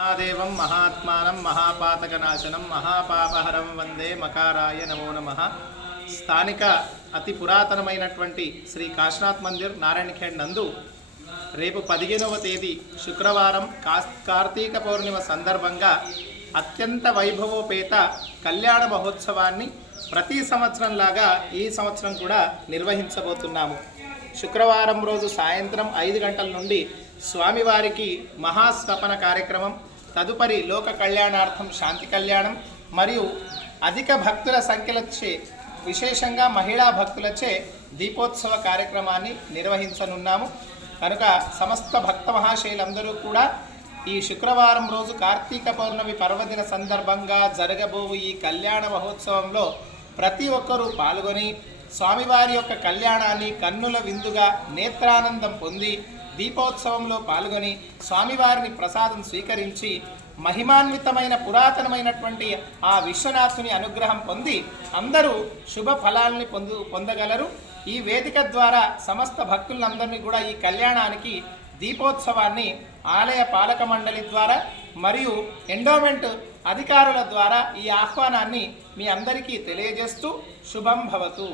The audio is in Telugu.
మహాదేవం మహాత్మానం మహాపాతకనాశనం మహాపాపహరం వందే మకారాయ నమో నమ. స్థానిక అతి పురాతనమైనటువంటి శ్రీ కాశీనాథ్ మందిర్ నారాయణఖేడ్ నందు రేపు పదిహేనవ తేదీ శుక్రవారం కాస్ కార్తీక పౌర్ణిమ సందర్భంగా అత్యంత వైభవోపేత కళ్యాణ మహోత్సవాన్ని ప్రతి సంవత్సరంలాగా ఈ సంవత్సరం కూడా నిర్వహించబోతున్నాము. శుక్రవారం రోజు సాయంత్రం ఐదు గంటల నుండి స్వామివారికి మహాస్తపన కార్యక్రమం తదుపరి లోక కళ్యాణార్థం శాంతి కళ్యాణం మరియు అధిక భక్తుల సంఖ్యలచే విశేషంగా మహిళా భక్తులచే దీపోత్సవ కార్యక్రమాన్ని నిర్వహించనున్నాము. కనుక సమస్త భక్త మహాశైలందరూ కూడా ఈ శుక్రవారం రోజు కార్తీక పౌర్ణమి పర్వదిన సందర్భంగా జరగబోవు ఈ కళ్యాణ మహోత్సవంలో ప్రతి ఒక్కరూ పాల్గొని స్వామివారి యొక్క కళ్యాణాన్ని కన్నుల విందుగా నేత్రానందం పొంది దీపోత్సవంలో పాల్గొని స్వామివారిని ప్రసాదం స్వీకరించి మహిమాన్వితమైన పురాతనమైనటువంటి ఆ విశ్వనాథుని అనుగ్రహం పొంది అందరూ శుభ ఫలాల్ని పొందు పొందగలరు. ఈ వేదిక ద్వారా సమస్త భక్తులందరినీ కూడా ఈ కళ్యాణానికి దీపోత్సవాన్ని ఆలయ పాలక మండలి ద్వారా మరియు ఎండోమెంట్ అధికారుల ద్వారా ఈ ఆహ్వానాన్ని మీ అందరికీ తెలియజేస్తూ శుభం భవతు.